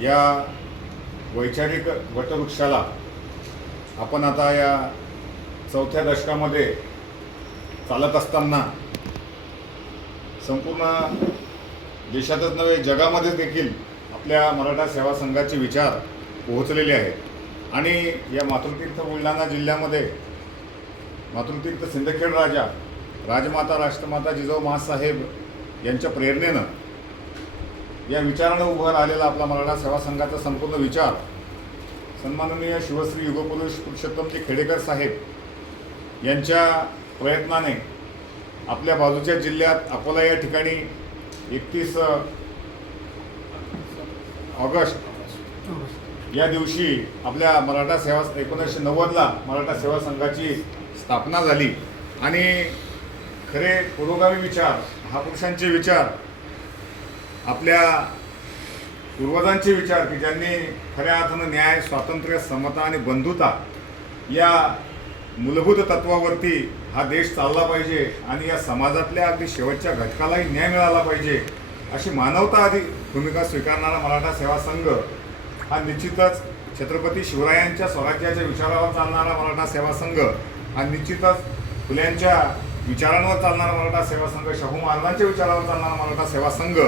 या वैचारिक वटवृक्षाला आपण आता या चौथ्या दशकामध्ये चालत असताना संपूर्ण देशातच नव्हे जगामध्ये देखील आपल्या मराठा सेवा संघाचे विचार पोहोचलेले आहेत. आणि या मातृतीर्थ बुलढाणा जिल्ह्यामध्ये मातृतीर्थ सिंदखेड राजा राजमाता राष्ट्रमाता जिजाऊ महासाहेब यांच्या प्रेरणेनं या विचारानं उभं राहिलेला आपला मराठा सेवा संघाचा संपूर्ण विचार सन्माननीय शिवश्री युगपुरुष पुरुषोत्तमजी खेडेकर साहेब यांच्या प्रयत्नाने आपल्या बाजूच्या जिल्ह्यात अकोला या ठिकाणी एकतीस ऑगस्ट या दिवशी आपल्या मराठा सेवा एकोणीसशे नव्वदला मराठा सेवा संघाची स्थापना झाली. आणि खरे पुरोगामी विचार हा पुरुषांचे विचार आपल्या पूर्वजांचे विचार की ज्यांनी खऱ्या अर्थानं न्याय स्वातंत्र्य समता आणि बंधुता या मूलभूत तत्वावरती हा देश चालला पाहिजे आणि या समाजातल्या अगदी शेवटच्या घटकालाही न्याय मिळाला पाहिजे अशी मानवता आधी भूमिका स्वीकारणारा मराठा सेवा संघ हा निश्चितच छत्रपती शिवरायांच्या स्वराज्याच्या विचारावर चालणारा मराठा सेवा संघ हा निश्चितच फुल्यांच्या विचारांवर चालणारा मराठा सेवा संघ शाहू महाराजांच्या विचारावर चालणारा मराठा सेवा संघ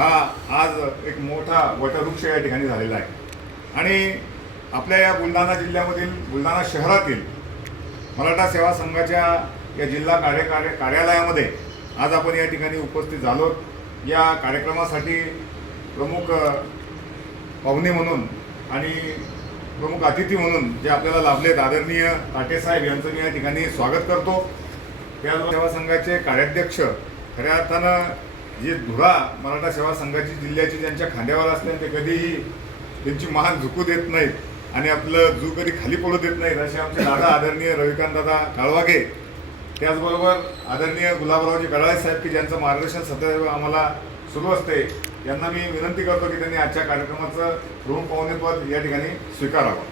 हा आज एक मोठा वटवृक्ष या ठिकाणी झालेला आहे. आणि आपल्या या बुलढाणा जिल्ह्यामधील बुलढाणा शहरातील मराठा सेवा संघाच्या या जिल्हा कार्यकार्य कार्यालयामध्ये आज आपण या ठिकाणी उपस्थित झालो. या कार्यक्रमासाठी प्रमुख पाहुणे म्हणून आणि प्रमुख अतिथी म्हणून जे आपल्याला लाभलेत आदरणीय ताटेसाहेब यांचं मी या ठिकाणी स्वागत करतो. या सेवा संघाचे कार्याध्यक्ष खऱ्या अर्थानं जे धुरा मराठा सेवा संघाची जिल्ह्याची ज्यांच्या खांद्यावर असते ते कधीही त्यांची मान झुकू देत नाहीत. आणि आपलं जू कधी खाली पडू देत नाहीत असे आमचे दादा आदरणीय रविकांत दादा काळवागे त्याचबरोबर आदरणीय गुलाबरावजी गडाळे साहेब की ज्यांचं मार्गदर्शन सदैव आम्हाला सुरू असते यांना मी विनंती करतो की त्यांनी आजच्या कार्यक्रमाचं प्रमुख पाहुणेपद या ठिकाणी स्वीकारावं.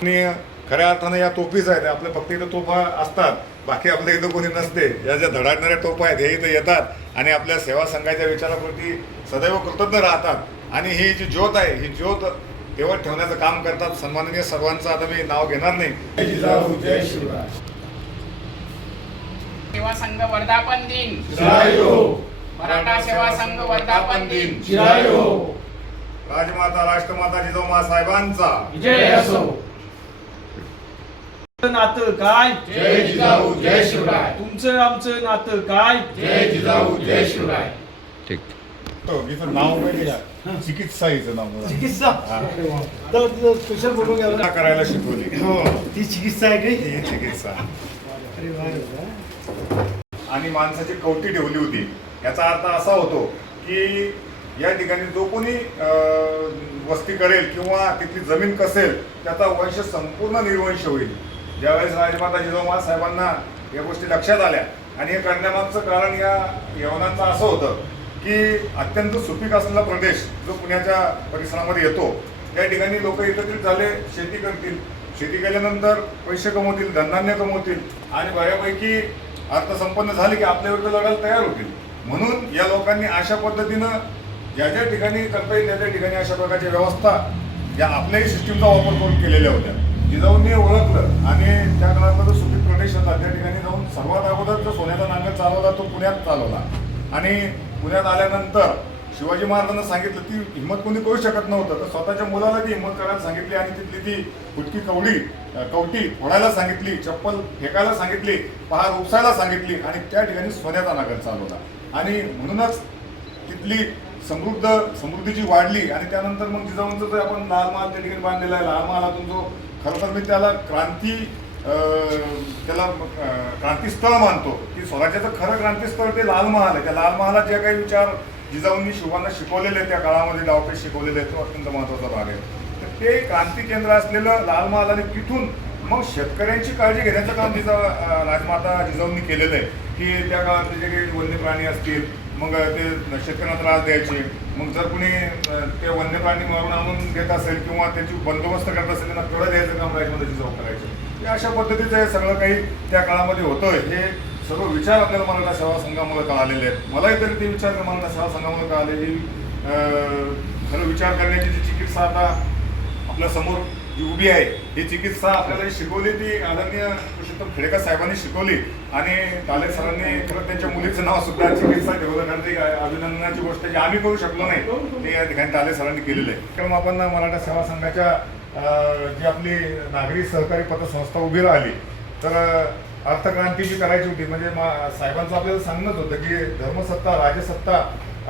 आणि खऱ्या अर्थानं या तोफीच आहेत आपल्या फक्त इथं तोफा असतात. बाकी आपल्या इथं कोणी नसते. या ज्या धडाडणाऱ्या तोफा आहेत हे इथं येतात आणि आपल्या सेवा संघाच्या विचाराप्रती सदैव कृतज्ञ राहतात. आणि ही जी ज्योत आहे ही ज्योत तेवढ ठेवण्याचं काम करतात. सन्माननीय सर्वांचं आता मी नाव घेणार नाही. सेवा संघ वर्धापन दिन. मराठा सेवा संघ वर्धापन दिन. राजमाता राष्ट्रमाता जिजाऊ साहेबांचा विजय असो. नातं काय? जय जिजाऊ जय शिवराय. तुमचं आमचं नातं काय? जय जिजाऊ जय शिवराय. तो इथं नाव काय दिलं चिकित्सा हिचं नाव. चिकित्सा? हा. तर स्पेशल फोटो चिकित्सा करायला शिकवली. हो ती चिकित्सा आहे काही ही चिकित्सा. आणि माणसाची कवटी ठेवली होती. याचा अर्थ असा होतो की या ठिकाणी जो कोणी वस्ती करेल किंवा तिथली जमीन कसेल त्याचा वंश संपूर्ण निर्वंश होईल. ज्यावेळेस राजमाता जिजाऊ साहेबांना या गोष्टी लक्षात आल्या आणि हे करण्यामागचं कारण या यवनांचं असं होतं की अत्यंत सुपीक असलेला प्रदेश जो पुण्याच्या परिसरामध्ये येतो त्या ठिकाणी लोक एकत्रित झाले शेती करतील. शेती केल्यानंतर पैसे कमवतील धनधान्य कमवतील आणि बऱ्यापैकी अर्थसंपन्न झाले की आपल्या विरुद्ध लढायला तयार होतील. म्हणून या लोकांनी अशा पद्धतीनं ज्या ज्या ठिकाणी करता येईल त्या त्या ठिकाणी अशा प्रकारच्या व्यवस्था या आपल्याही सिस्टीमचा वापर करून केलेल्या होत्या. जिजाऊंनी ओळखलं आणि त्या काळातला जो सुपीक प्रदेश होता त्या ठिकाणी जाऊन सर्वात अगोदर जो सोन्याचा नांगर चालवला तो पुण्यात चालवला. आणि पुण्यात आल्यानंतर शिवाजी महाराजांना सांगितलं ती हिंमत कोणी करू शकत नव्हतं. तर स्वतःच्या मुलाला ती हिंमत करायला सांगितली आणि तिथली ती फुटकी कवडी कवटी फोडायला सांगितली चप्पल फेकायला सांगितली पहार उपसायला सांगितली आणि त्या ठिकाणी सोन्याचा नागर चालवला. आणि म्हणूनच तिथली समृद्ध समृद्धीची वाढली आणि त्यानंतर मग जिजाऊंचं जे आपण लाल महाल त्या ठिकाणी बांधलेला आहे लाल महालातून जो खरं तर मी त्याला क्रांती त्याला क्रांतीस्थळ मानतो. की स्वराज्याचं खरं क्रांतीस्थळ ते लाल महाल आहे. त्या लाल महालात जे काही विचार जिजाऊंनी शिवांना शिकवलेले आहेत, त्या काळामध्ये डावपेच शिकवलेले आहेत तो अत्यंत महत्त्वाचा भाग आहे. तर ते क्रांती केंद्र असलेलं लाल महाल आणि तिथून मग शेतकऱ्यांची काळजी घेण्याचं काम जिजा राजमाता जिजाऊंनी केलेलं आहे. की त्या काळातले जे काही वन्य प्राणी असतील मग ते शेतकऱ्यांना त्रास द्यायचे. मग जर कुणी ते वन्य प्राणी मारून आणून घेत असेल किंवा त्याची बंदोबस्त करत असेल त्यांना कळं द्यायचं काम राजमाता जिजाऊ करायचं? हे अशा पद्धतीचं हे सगळं काही त्या काळामध्ये होतं हे सर्व विचार आपल्याला मराठा सेवा संघामुळे कळालेले आहेत. मलाही तरी ते विचार मराठा सेवा संघामुळे कळाले ही खरं विचार करण्याची जी चिकित्सा आता आपल्यासमोर जी उभी आहे ही चिकित्सा आपल्याला जी शिकवली ती आदरणीय पुरुषोत्तम खेडेकर साहेबांनी शिकवली आणि ताले सरांनी खरं त्यांच्या मुलीचं नाव सुद्धा चिकित्सा ठेवलं कारण ती अभिनंदनाची गोष्ट जी आम्ही करू शकलो नाही ते या ठिकाणी ताले सरांनी केलेलं आहे. कारण आपण मराठा सेवा संघाच्या जी आपली नागरी सहकारी पतसंस्था उभी राहिली तर अर्थक्रांती जी करायची होती म्हणजे मा- साहेबांचं आपल्याला सांगणंच होतं की धर्मसत्ता राजसत्ता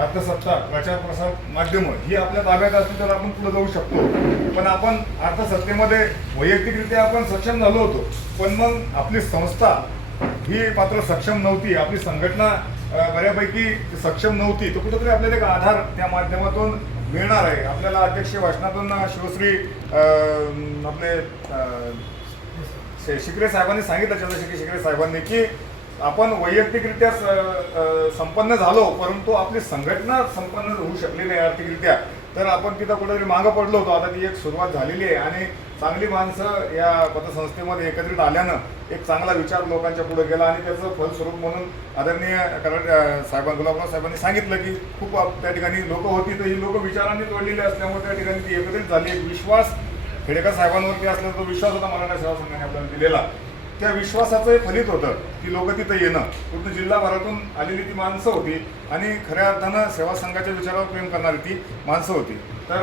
अर्थसत्ता प्रचार प्रसार माध्यम ही आपल्या ताब्यात असली तर आपण पुढे जाऊ शकतो. पण आपण अर्थसत्तेमध्ये वैयक्तिकरित्या आपण सक्षम झालो होतो. पण मग आपली संस्था ही मात्र सक्षम नव्हती. आपली संघटना बऱ्यापैकी सक्षम नव्हती. तर कुठेतरी आपल्याला एक आधार त्या माध्यमातून मिळणार आहे. आपल्याला अध्यक्ष भाषणातून शिवश्री आपले शिकरे साहेबांनी सांगितलं चंद्रशेखर शिकरे साहेबांनी की आपण वैयक्तिकरित्या स- संपन्न झालो परंतु आपली संघटना संपन्न होऊ शकली नाही आर्थिकरित्या. तर आपण तिथं कुठेतरी मागं पडलो होतो. आता ती एक सुरुवात झालेली आहे. आणि चांगली माणसं या पतसंस्थेमध्ये एकत्रित आल्यानं एक चांगला विचार लोकांच्या पुढे गेला आणि त्याचं फलस्वरूप म्हणून आदरणीय कारण साहेबां गुलाबराव साहेबांनी सांगितलं की खूप त्या ठिकाणी लोक होती. तर ही लोक विचारांनी जोडलेली असल्यामुळे त्या ठिकाणी ती एकत्रित झाली. एक विश्वास खेडेकर साहेबांवरती असल्याचा तो विश्वास होता मराठा सेवा संघाने आपल्याला दिलेला. त्या विश्वासाचं हे फलित होतं की लोक तिथं येणं. पूर्ण जिल्हाभरातून आलेली ती माणसं होती आणि खऱ्या अर्थानं सेवा संघाच्या विचारावर प्रेम करणारी ती माणसं होती. तर